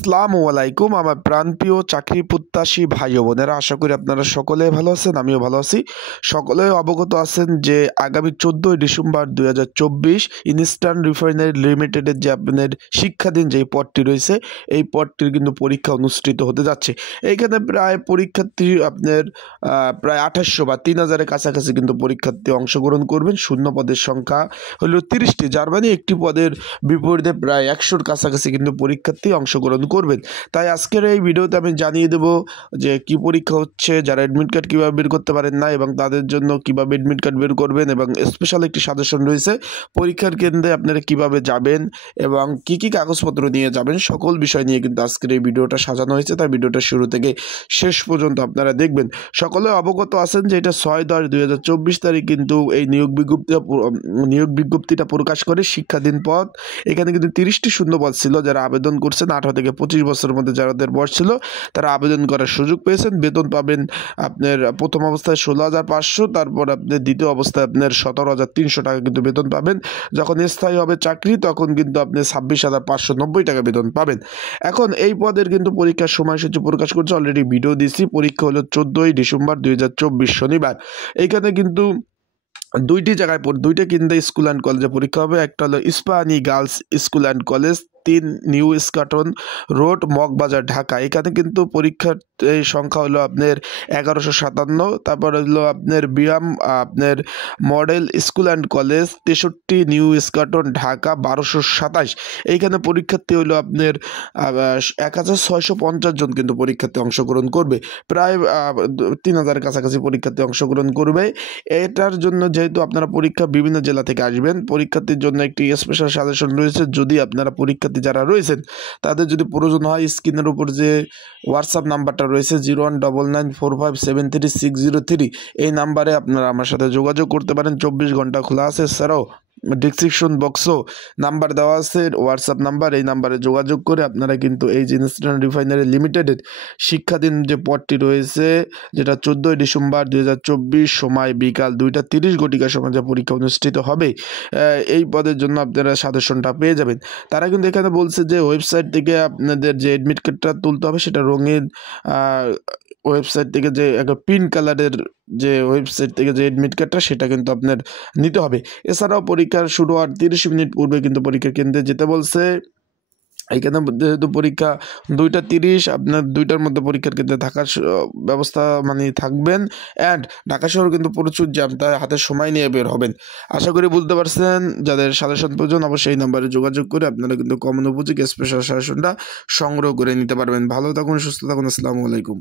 আসসালামু আলাইকুম আমার প্রাণপ্রিয় চাকরি প্রত্যাশী ভাই ও বোনেরা, আশা করি আপনারা সকলে ভালো আছেন, আমিও ভালো আছি। সকলে অবগত আছেন যে আগামী 14ই ডিসেম্বর 2024 ইনস্টার্ন রিফাইনারি লিমিটেডের যে আপনাদের শিক্ষাধীন যে পদটি রয়েছে, এই পদটির কিন্তু পরীক্ষা অনুষ্ঠিত হতে যাচ্ছে। এইখানে প্রায় পরীক্ষার্থী আপনার প্রায় 2800 বা 3000-এর কাছাকাছি কিন্তু পরীক্ষার্থী অংশগ্রহণ করবেন। শূন্য পদের সংখ্যা হলো 30টি, যার মানে একটি পদের বিপরীতে প্রায় 100-র কাছাকাছি কিন্তু পরীক্ষার্থী অংশগ্রহণ করবেন। তাই আজকের এই ভিডিওতে আমি জানিয়ে দেব যে কি পরীক্ষা হচ্ছে, যারা অ্যাডমিট কার্ড কীভাবে বের করতে পারেন না এবং তাদের জন্য কিভাবে অ্যাডমিট কার্ড বের করবেন, এবং স্পেশাল একটি সাজেশন রয়েছে পরীক্ষার কেন্দ্রে আপনারা কিভাবে যাবেন এবং কি কি কাগজপত্র নিয়ে যাবেন, সকল বিষয় নিয়ে কিন্তু আজকের এই ভিডিওটা সাজানো হয়েছে। তাই ভিডিওটা শুরু থেকে শেষ পর্যন্ত আপনারা দেখবেন। সকলে অবগত আছেন যে এটা 6/10/2024 তারিখ কিন্তু এই নিয়োগ বিজ্ঞপ্তিটা প্রকাশ করে শিক্ষাধীন পদ। এখানে কিন্তু 30টি শূন্য পদ ছিল। যারা আবেদন করছেন 18 থেকে 25 বছরের মধ্যে যাদের বয়স ছিল তারা আবেদন করার সুযোগ পেয়েছেন। বেতন পাবেন আপনার প্রথম অবস্থায় 16,500, তারপর আপনার দ্বিতীয় অবস্থায় আপনার 17,300 টাকা কিন্তু বেতন পাবেন। যখন স্থায়ী হবে চাকরি তখন কিন্তু আপনি 26,590 টাকা বেতন পাবেন। এখন এই পদের কিন্তু পরীক্ষার সময়সূচি প্রকাশ করছে, অলরেডি ভিডিও দিচ্ছি। পরীক্ষা হলো 14ই ডিসেম্বর 2024 শনিবার। এইখানে কিন্তু দুইটা কিন্তু স্কুল অ্যান্ড কলেজে পরীক্ষা হবে। একটা হলো Ispahani girls school and college, 3 new Eskaton road, Moghbazar, Dhaka. এখানে কিন্তু পরীক্ষার এই সংখ্যা হলো আপনার 1157। তারপর হলো আপনার আপনার model school and college, 63 new Eskaton, Dhaka, 1227। এইখানে পরীক্ষার্থী হলো আপনার 1650 জন কিন্তু পরীক্ষার্থী অংশগ্রহণ করবে। প্রায় 3000-এর কাছাকাছি পরীক্ষার্থী অংশগ্রহণ করবে। এটার জন্য যেহেতু আপনারা পরীক্ষা বিভিন্ন জেলা থেকে আসবেন, পরীক্ষার্থীর জন্য একটি স্পেশাল সাজেশন রয়েছে। যদি আপনারা পরীক্ষার্থী যারা রয়েছেন তাদের যদি প্রয়োজন হয়, স্ক্রিনের উপর যে হোয়াটসঅ্যাপ নাম্বারটা রয়েছে 019945736003, এই নাম্বারে আপনারা আমার সাথে যোগাযোগ করতে পারেন। 24 ঘন্টা খোলা আছে। এছাড়াও ডিসক্রিপশন বক্সও নাম্বার দেওয়া আছে, হোয়াটসঅ্যাপ নাম্বার। এই নাম্বারে যোগাযোগ করে আপনারা কিন্তু এই যে ইনস্টার্ন রিফাইনারি লিমিটেডের শিক্ষাধীন যে পদটি রয়েছে, যেটা 14ই ডিসেম্বর 2024 সময় বিকাল 2:30 ঘটিকার সময় যে পরীক্ষা অনুষ্ঠিত হবে, এই পদের জন্য আপনারা সাজেশনটা পেয়ে যাবেন। তারা কিন্তু এখানে বলছে যে ওয়েবসাইট থেকে আপনাদের যে অ্যাডমিট কার্ডটা তুলতে হবে সেটা রঙিন ওয়েবসাইট থেকে, যে একটা পিঙ্ক কালারের যে ওয়েবসাইট থেকে যে অ্যাডমিট কার্ডটা সেটা কিন্তু আপনার নিতে হবে। এছাড়াও পরীক্ষার শুরু হওয়ার 30 মিনিট পূর্বে কিন্তু পরীক্ষা কেন্দ্রে যেতে বলছে। এইখানে যেহেতু পরীক্ষা 2:30, আপনার 2টার মধ্যে পরীক্ষার কেন্দ্রে থাকার ব্যবস্থা থাকবেন। অ্যান্ড ঢাকা শহর কিন্তু প্রচুর জ্যাম, তাই হাতে সময় নিয়ে বের হবেন। আশা করি বুঝতে পারছেন। যাদের সাজেশন প্রয়োজন অবশ্যই এই নাম্বারে যোগাযোগ করে আপনারা কিন্তু কমন উপযোগী স্পেশাল সাজেশনটা সংগ্রহ করে নিতে পারবেন। ভালো থাকুন, সুস্থ থাকুন। আসসালামু আলাইকুম।